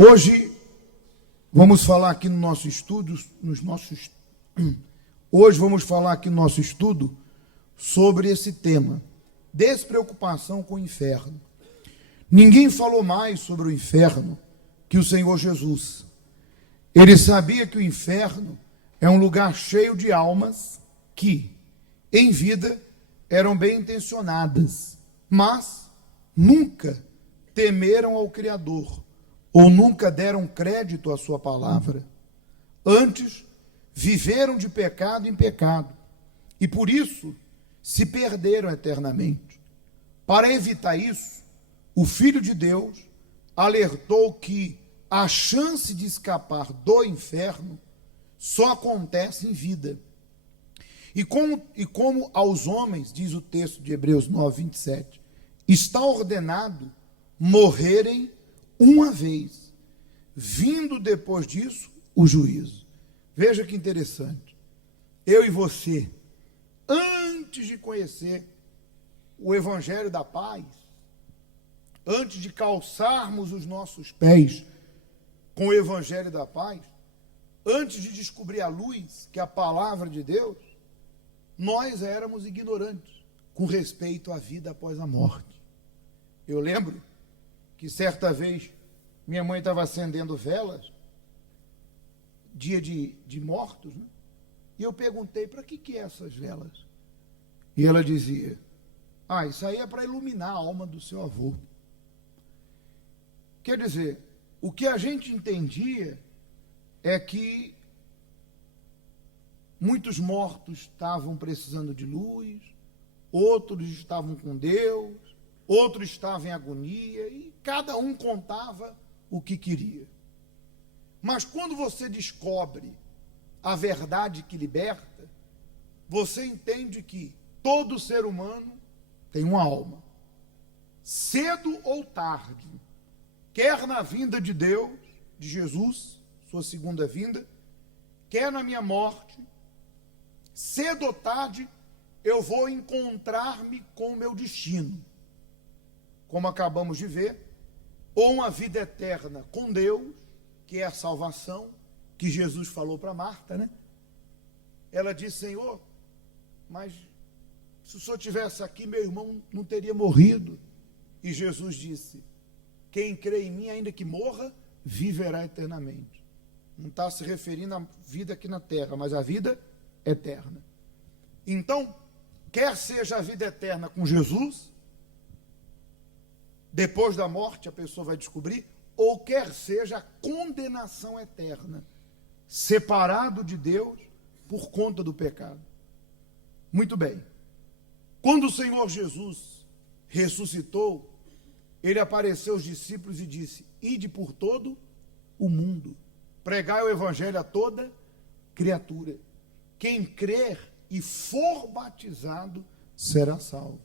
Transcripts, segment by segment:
Hoje vamos falar aqui no nosso estudo, hoje vamos falar aqui no nosso estudo sobre esse tema, despreocupação com o inferno. Ninguém falou mais sobre o inferno que o Senhor Jesus. Ele sabia que o inferno é um lugar cheio de almas que, em vida, eram bem intencionadas, mas nunca temeram ao Criador, ou nunca deram crédito à sua palavra. Antes, viveram de pecado em pecado, e por isso se perderam eternamente. Para evitar isso, o Filho de Deus alertou que a chance de escapar do inferno só acontece em vida. E como aos homens, diz o texto de Hebreus 9, 27, está ordenado morrerem uma vez, vindo depois disso o juízo. Veja que interessante. Eu e você, antes de conhecer o Evangelho da Paz, antes de calçarmos os nossos pés com o Evangelho da Paz, antes de descobrir a luz, que é a palavra de Deus, nós éramos ignorantes com respeito à vida após a morte. Eu lembro que certa vez minha mãe estava acendendo velas, dia de mortos, né? E eu perguntei, para que é essas velas? E ela dizia, isso aí é para iluminar a alma do seu avô. Quer dizer, o que a gente entendia é que muitos mortos estavam precisando de luz, outros estavam com Deus, outros estavam em agonia, e cada um contava o que queria. Mas quando você descobre a verdade que liberta, você entende que todo ser humano tem uma alma. Cedo ou tarde, quer na vinda de Deus, de Jesus, sua segunda vinda, quer na minha morte, cedo ou tarde eu vou encontrar-me com o meu destino. Como acabamos de ver, ou uma vida eterna com Deus, que é a salvação, que Jesus falou para Marta, né? Ela disse, Senhor, mas se o Senhor estivesse aqui, meu irmão não teria morrido. E Jesus disse, quem crê em mim, ainda que morra, viverá eternamente. Não está se referindo à vida aqui na terra, mas à vida eterna. Então, quer seja a vida eterna com Jesus, depois da morte a pessoa vai descobrir, ou quer seja a condenação eterna, separado de Deus por conta do pecado. Muito bem. Quando o Senhor Jesus ressuscitou, ele apareceu aos discípulos e disse, ide por todo o mundo, pregai o evangelho a toda criatura. Quem crer e for batizado será salvo.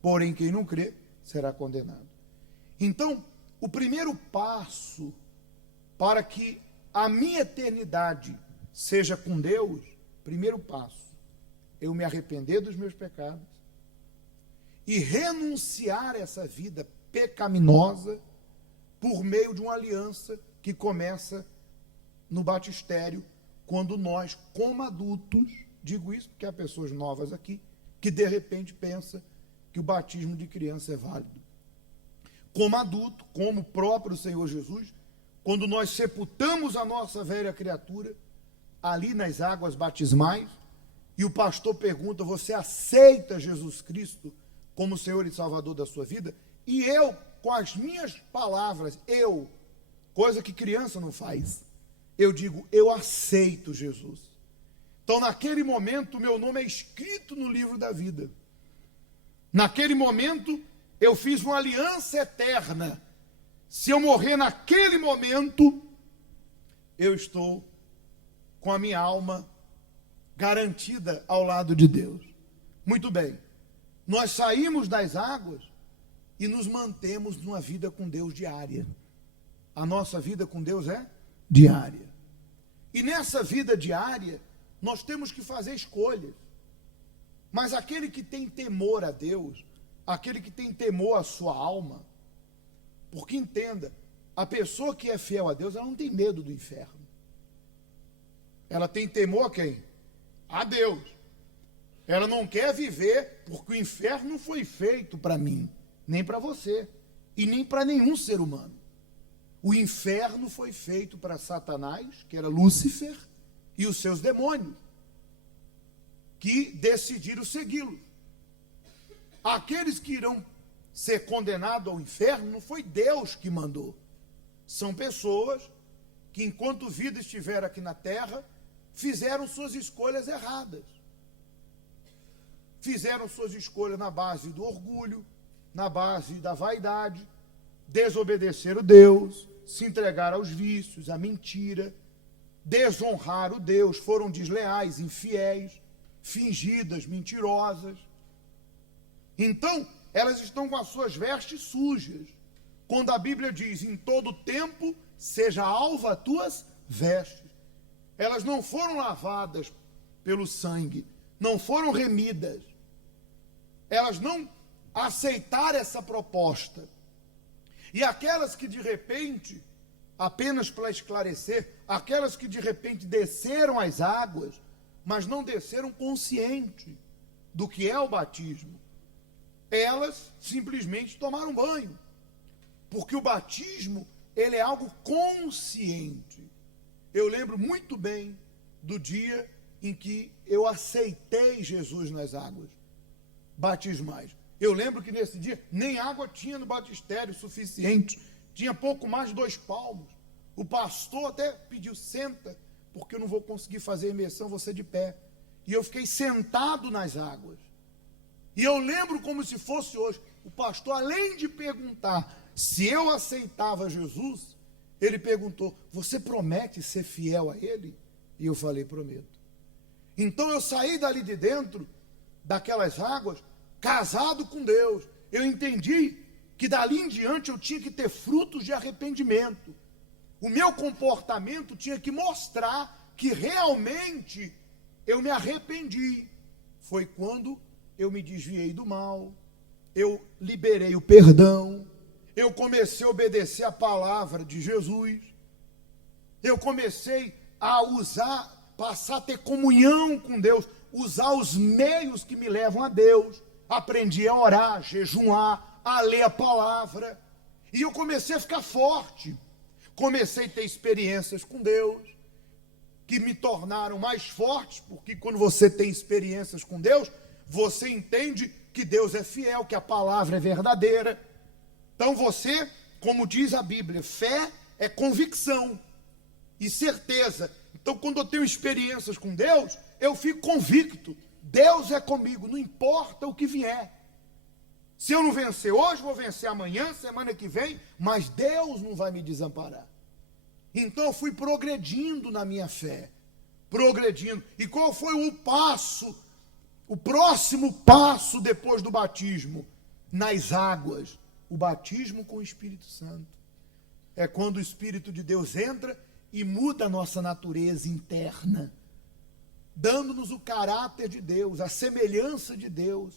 Porém, quem não crer será condenado. Então, o primeiro passo para que a minha eternidade seja com Deus, primeiro passo, eu me arrepender dos meus pecados e renunciar a essa vida pecaminosa por meio de uma aliança que começa no batistério, quando nós, como adultos, digo isso porque há pessoas novas aqui, que de repente pensam que o batismo de criança é válido. Como adulto, como o próprio Senhor Jesus, quando nós sepultamos a nossa velha criatura, ali nas águas batismais, e o pastor pergunta, você aceita Jesus Cristo como Senhor e Salvador da sua vida? E eu, com as minhas palavras, coisa que criança não faz, eu digo, eu aceito Jesus. Então, naquele momento, meu nome é escrito no livro da vida. Naquele momento, eu fiz uma aliança eterna. Se eu morrer naquele momento, eu estou com a minha alma garantida ao lado de Deus. Muito bem. Nós saímos das águas e nos mantemos numa vida com Deus diária. A nossa vida com Deus é diária. E nessa vida diária, nós temos que fazer escolhas. Mas aquele que tem temor a Deus, aquele que tem temor à sua alma, porque entenda, A pessoa que é fiel a Deus, ela não tem medo do inferno. Ela tem temor a quem? A Deus. Ela não quer viver, porque o inferno não foi feito para mim, nem para você, e nem para nenhum ser humano. O inferno foi feito para Satanás, que era Lúcifer, e os seus demônios, que decidiram segui-lo. Aqueles que irão ser condenados ao inferno, não foi Deus que mandou. São pessoas que, enquanto vida estiver aqui na terra, fizeram suas escolhas erradas. Fizeram suas escolhas na base do orgulho, na base da vaidade, desobedeceram Deus, se entregaram aos vícios, à mentira, desonraram Deus, foram desleais, infiéis, fingidas, mentirosas. Então, elas estão com as suas vestes sujas. Quando a Bíblia diz, em todo tempo, seja alva as tuas vestes. Elas não foram lavadas pelo sangue, não foram remidas. Elas não aceitaram essa proposta. E aquelas que de repente, apenas para esclarecer, aquelas que de repente desceram as águas, mas não desceram consciente do que é o batismo, elas simplesmente tomaram banho. Porque o batismo, ele é algo consciente. Eu lembro muito bem do dia em que eu aceitei Jesus nas águas batismais. Eu lembro que nesse dia nem água tinha no batistério suficiente, tinha pouco mais de 2 palmos. O pastor até pediu, senta, porque eu não vou conseguir fazer a imersão, você de pé. E eu fiquei sentado nas águas. E eu lembro como se fosse hoje, o pastor, além de perguntar se eu aceitava Jesus, ele perguntou, você promete ser fiel a ele? E eu falei, prometo. Então eu saí dali de dentro, daquelas águas, casado com Deus. Eu entendi que dali em diante eu tinha que ter frutos de arrependimento. O meu comportamento tinha que mostrar que realmente eu me arrependi. Foi quando eu me desviei do mal, eu liberei o perdão, eu comecei a obedecer a palavra de Jesus, eu comecei a usar, passar a ter comunhão com Deus, usar os meios que me levam a Deus, aprendi a orar, jejuar, a ler a palavra, e eu comecei a ficar forte, comecei a ter experiências com Deus, que me tornaram mais fortes, porque quando você tem experiências com Deus, você entende que Deus é fiel, que a palavra é verdadeira. Então você, como diz a Bíblia, fé é convicção e certeza. Então quando eu tenho experiências com Deus, eu fico convicto. Deus é comigo, não importa o que vier. Se eu não vencer hoje, vou vencer amanhã, semana que vem, mas Deus não vai me desamparar. Então eu fui progredindo na minha fé, progredindo. E qual foi o passo, o próximo passo depois do batismo? Nas águas, o batismo com o Espírito Santo. É quando o Espírito de Deus entra e muda a nossa natureza interna, dando-nos o caráter de Deus, a semelhança de Deus,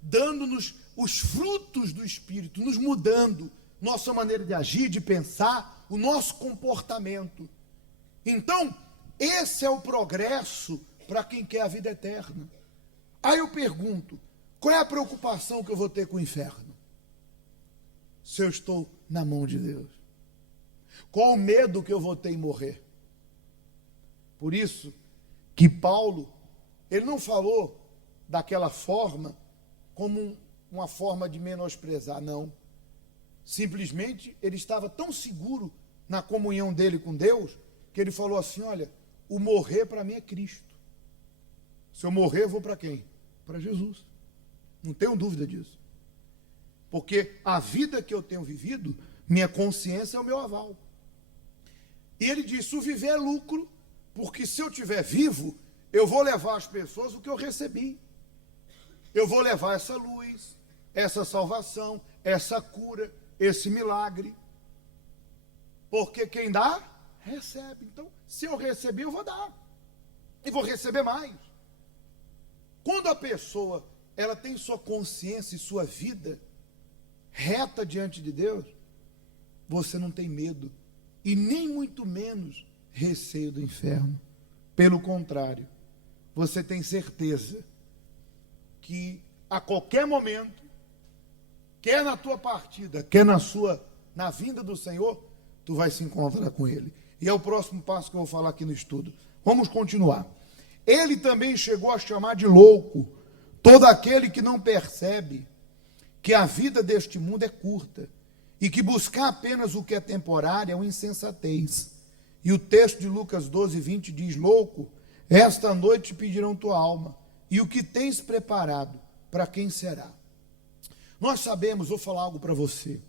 dando-nos os frutos do Espírito, nos mudando nossa maneira de agir, de pensar, o nosso comportamento. Então, esse é o progresso para quem quer a vida eterna. Aí eu pergunto, qual é a preocupação que eu vou ter com o inferno? Se eu estou na mão de Deus. Qual o medo que eu vou ter em morrer? Por isso que Paulo, ele não falou daquela forma como uma forma de menosprezar, não. Simplesmente ele estava tão seguro na comunhão dele com Deus, que ele falou assim, olha, o morrer para mim é Cristo. Se eu morrer, eu vou para quem? Para Jesus. Não tenho dúvida disso. Porque a vida que eu tenho vivido, minha consciência é o meu aval. E ele disse, o viver é lucro, porque se eu estiver vivo, eu vou levar às pessoas o que eu recebi. Eu vou levar essa luz, essa salvação, essa cura, esse milagre. Porque quem dá, recebe. Então, se eu receber, eu vou dar. E vou receber mais. Quando a pessoa, ela tem sua consciência e sua vida reta diante de Deus, você não tem medo e nem muito menos receio do inferno. Pelo contrário, você tem certeza que a qualquer momento, quer na tua partida, quer na vinda do Senhor, tu vai se encontrar com Ele. E é o próximo passo que eu vou falar aqui no estudo. Vamos continuar. Ele também chegou a chamar de louco todo aquele que não percebe que a vida deste mundo é curta e que buscar apenas o que é temporário é uma insensatez. E o texto de Lucas 12, 20 diz: louco, esta noite te pedirão tua alma, e o que tens preparado, para quem será? Nós sabemos, vou falar algo para você.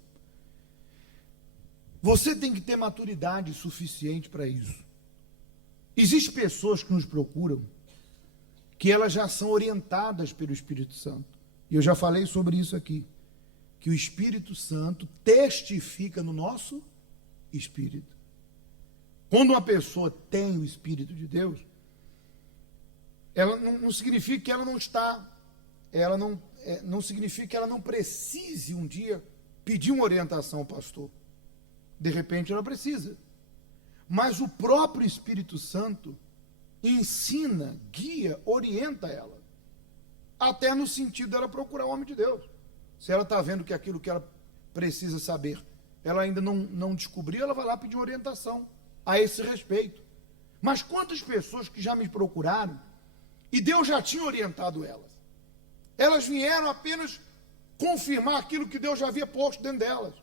Você tem que ter maturidade suficiente para isso. Existem pessoas que nos procuram, que elas já são orientadas pelo Espírito Santo. E eu já falei sobre isso aqui. Que o Espírito Santo testifica no nosso espírito. Quando uma pessoa tem o Espírito de Deus, ela não significa que ela não está, não significa que ela não precise um dia pedir uma orientação ao pastor. De repente ela precisa. Mas o próprio Espírito Santo ensina, guia, orienta ela. Até no sentido dela procurar o homem de Deus. Se ela está vendo que aquilo que ela precisa saber, ela ainda não descobriu, ela vai lá pedir orientação a esse respeito. Mas quantas pessoas que já me procuraram e Deus já tinha orientado elas? Elas vieram apenas confirmar aquilo que Deus já havia posto dentro delas.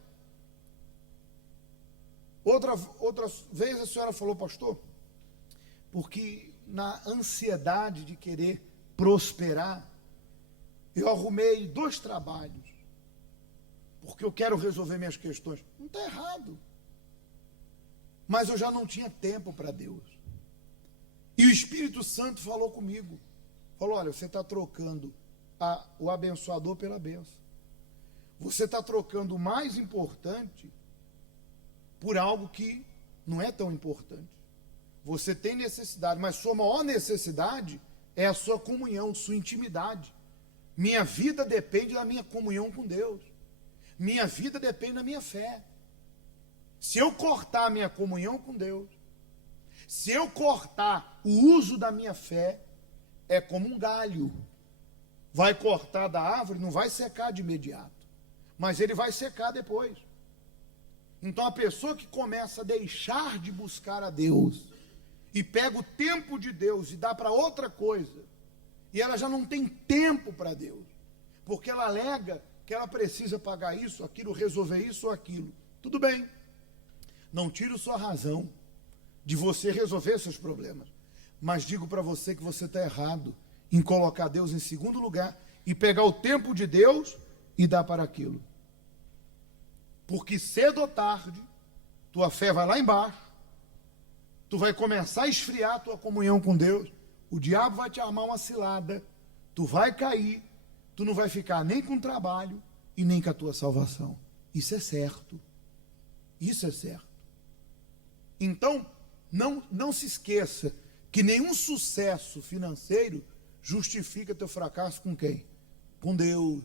Outra vez a senhora falou, pastor, porque na ansiedade de querer prosperar, eu arrumei 2 trabalhos, porque eu quero resolver minhas questões. Não está errado. Mas eu já não tinha tempo para Deus. E o Espírito Santo falou comigo. Falou, olha, você está trocando o abençoador pela bênção. Você está trocando o mais importante por algo que não é tão importante. Você tem necessidade, mas sua maior necessidade é a sua comunhão, sua intimidade. Minha vida depende da minha comunhão com Deus. Minha vida depende da minha fé. Se eu cortar a minha comunhão com Deus, se eu cortar o uso da minha fé, é como um galho. Vai cortar da árvore, não vai secar de imediato, mas ele vai secar depois. Então a pessoa que começa a deixar de buscar a Deus e pega o tempo de Deus e dá para outra coisa, e ela já não tem tempo para Deus, porque ela alega que ela precisa pagar isso, aquilo, resolver isso ou aquilo. Tudo bem, não tiro sua razão de você resolver seus problemas, mas digo para você que você está errado em colocar Deus em segundo lugar e pegar o tempo de Deus e dar para aquilo. Porque cedo ou tarde, tua fé vai lá embaixo, tu vai começar a esfriar a tua comunhão com Deus, o diabo vai te armar uma cilada, tu vai cair, tu não vai ficar nem com trabalho e nem com a tua salvação. Isso é certo. Isso é certo. Então, não se esqueça que nenhum sucesso financeiro justifica teu fracasso com quem? Com Deus.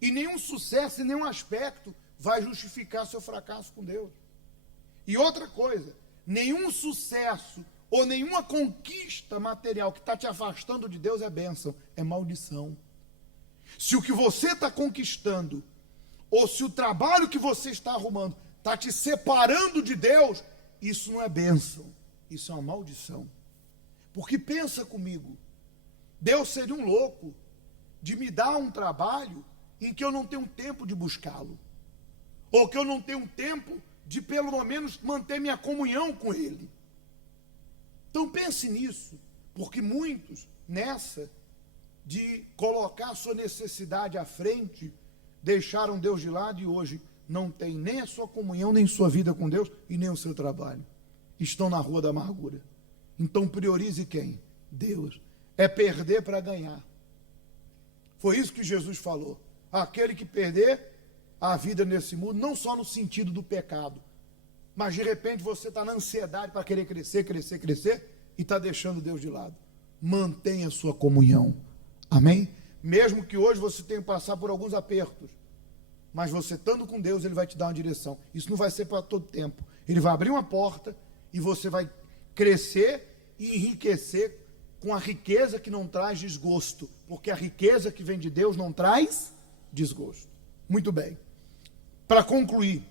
E nenhum sucesso em nenhum aspecto vai justificar seu fracasso com Deus. E outra coisa, nenhum sucesso ou nenhuma conquista material que está te afastando de Deus é bênção, é maldição. Se o que você está conquistando, ou se o trabalho que você está arrumando está te separando de Deus, isso não é bênção, isso é uma maldição. Porque pensa comigo, Deus seria um louco de me dar um trabalho em que eu não tenho tempo de buscá-lo, ou que eu não tenho tempo de pelo menos manter minha comunhão com Ele. Então pense nisso, porque muitos nessa de colocar a sua necessidade à frente, deixaram Deus de lado e hoje não tem nem a sua comunhão, nem sua vida com Deus e nem o seu trabalho. Estão na rua da amargura. Então priorize quem? Deus. É perder para ganhar. Foi isso que Jesus falou. Aquele que perder a vida nesse mundo, não só no sentido do pecado, mas de repente você está na ansiedade para querer crescer, crescer, crescer e está deixando Deus de lado. Mantenha a sua comunhão. Amém? Mesmo que hoje você tenha que passar por alguns apertos, mas você estando com Deus, ele vai te dar uma direção. Isso não vai ser para todo tempo. Ele vai abrir uma porta e você vai crescer e enriquecer com a riqueza que não traz desgosto, porque a riqueza que vem de Deus não traz desgosto. Muito bem. Para concluir,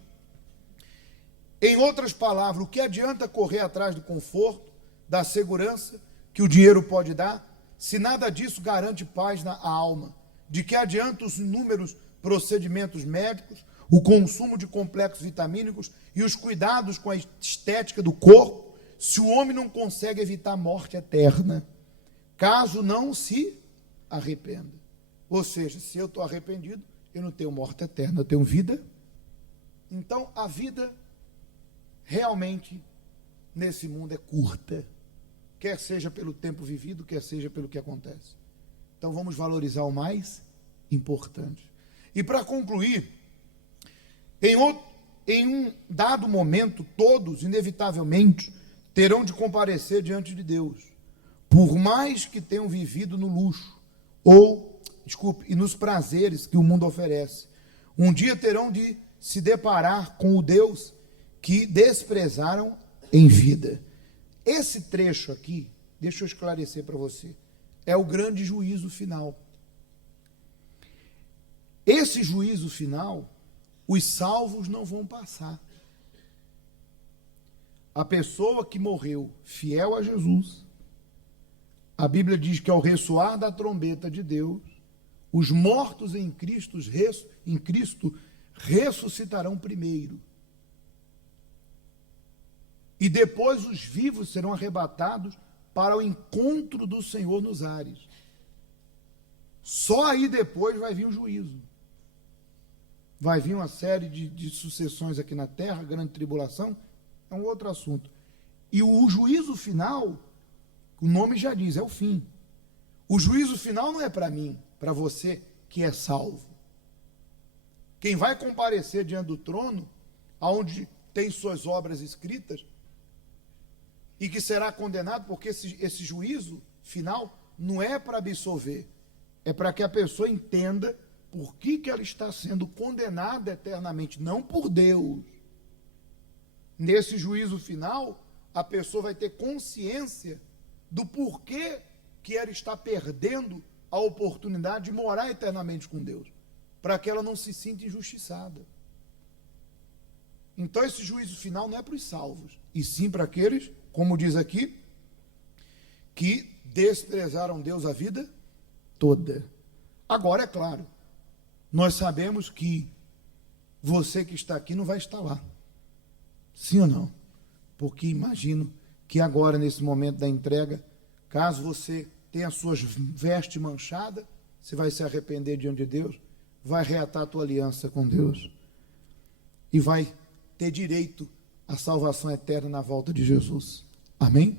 em outras palavras, o que adianta correr atrás do conforto, da segurança que o dinheiro pode dar, se nada disso garante paz na alma? De que adianta os inúmeros procedimentos médicos, o consumo de complexos vitamínicos e os cuidados com a estética do corpo, se o homem não consegue evitar a morte eterna, caso não se arrependa? Ou seja, se eu estou arrependido, eu não tenho morte eterna, eu tenho vida. Então, a vida realmente nesse mundo é curta, quer seja pelo tempo vivido, quer seja pelo que acontece. Então, vamos valorizar o mais importante. E para concluir, em um dado momento, todos, inevitavelmente, terão de comparecer diante de Deus, por mais que tenham vivido no luxo, e nos prazeres que o mundo oferece. Um dia terão de se deparar com o Deus que desprezaram em vida. Esse trecho aqui, deixa eu esclarecer para você, é o grande juízo final. Esse juízo final, os salvos não vão passar. A pessoa que morreu fiel a Jesus, a Bíblia diz que ao ressoar da trombeta de Deus, os mortos em Cristo ressuscitarão primeiro. E depois os vivos serão arrebatados para o encontro do Senhor nos ares. Só aí depois vai vir o juízo. Vai vir uma série de sucessões aqui na terra, grande tribulação, é um outro assunto. E o juízo final, o nome já diz, é o fim. O juízo final não é para mim, para você que é salvo. Quem vai comparecer diante do trono, aonde tem suas obras escritas, e que será condenado, porque esse juízo final não é para absolver, é para que a pessoa entenda por que ela está sendo condenada eternamente, não por Deus. Nesse juízo final, a pessoa vai ter consciência do porquê que ela está perdendo a oportunidade de morar eternamente com Deus, para que ela não se sinta injustiçada. Então esse juízo final não é para os salvos, e sim para aqueles, como diz aqui, que desprezaram Deus a vida toda. Agora, é claro, nós sabemos que você que está aqui não vai estar lá. Sim ou não? Porque imagino que agora, nesse momento da entrega, caso você tenha as suas vestes manchadas, você vai se arrepender diante de Deus, vai reatar a tua aliança com Deus e vai ter direito à salvação eterna na volta de Jesus. Amém?